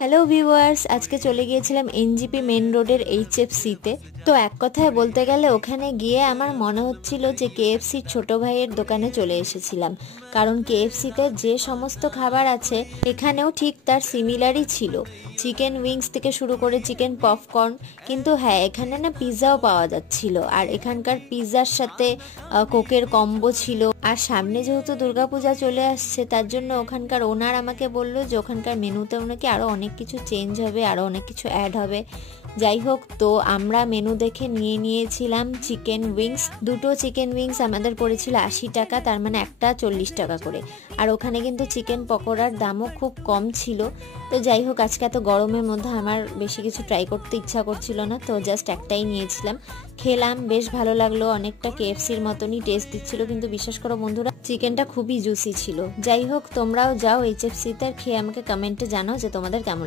Hello viewers, আজকে চলে গিয়েছিলাম এনজিপি মেন রোডের এইচএফসিতে। তো এক কথায় বলতে গেলে ওখানে গিয়ে আমার মনে হচ্ছিল যে কেএফসির ছোট ভাইয়ের দোকানে চলে এসেছিলাম, কারণ কেএফসিতে যে সমস্ত খাবার আছে এখানেও ঠিক তার সিমিলারই ছিল। চিকেন উইংস থেকে শুরু করে চিকেন পপকর্ন, কিন্তু হ্যাঁ এখানে না পিৎজাও পাওয়া যাচ্ছিল, আর এখানকার পিৎজার সাথে কোকের কম্বো ছিল। আর সামনে যেহেতু দুর্গাপূজা চলে আসছে, তার জন্য ওখানকার ওনার আমাকে বললো যে ওখানকার মেনুতেও নাকি আরও অনেক কিছু চেঞ্জ হবে, আরও অনেক কিছু অ্যাড হবে। যাই হোক, তো আমরা মেনু দেখে নিয়েছিলাম চিকেন উইংস। দুটো চিকেন উইংস আমাদের পড়েছিল 80 টাকা, তার মানে একটা 40 টাকা করে। আর ওখানে কিন্তু চিকেন পকোড়ার দামও খুব কম ছিল। তো যাই হোক, আজকে এত গরমের মধ্যে আমার বেশি কিছু ট্রাই করতে ইচ্ছা করছিল না, তো জাস্ট একটাই নিয়েছিলাম। খেলাম, বেশ ভালো লাগলো, অনেকটা কেএফসির মতনই টেস্ট দিচ্ছিল, কিন্তু বিশ্বাস করো বন্ধুরা, চিকেনটা খুবই জুসি ছিল। যাই হোক, তোমরাও যাও এইচএফসিতে, খেয়ে আমাকে কমেন্টে জানাও যে তোমাদের কেমন।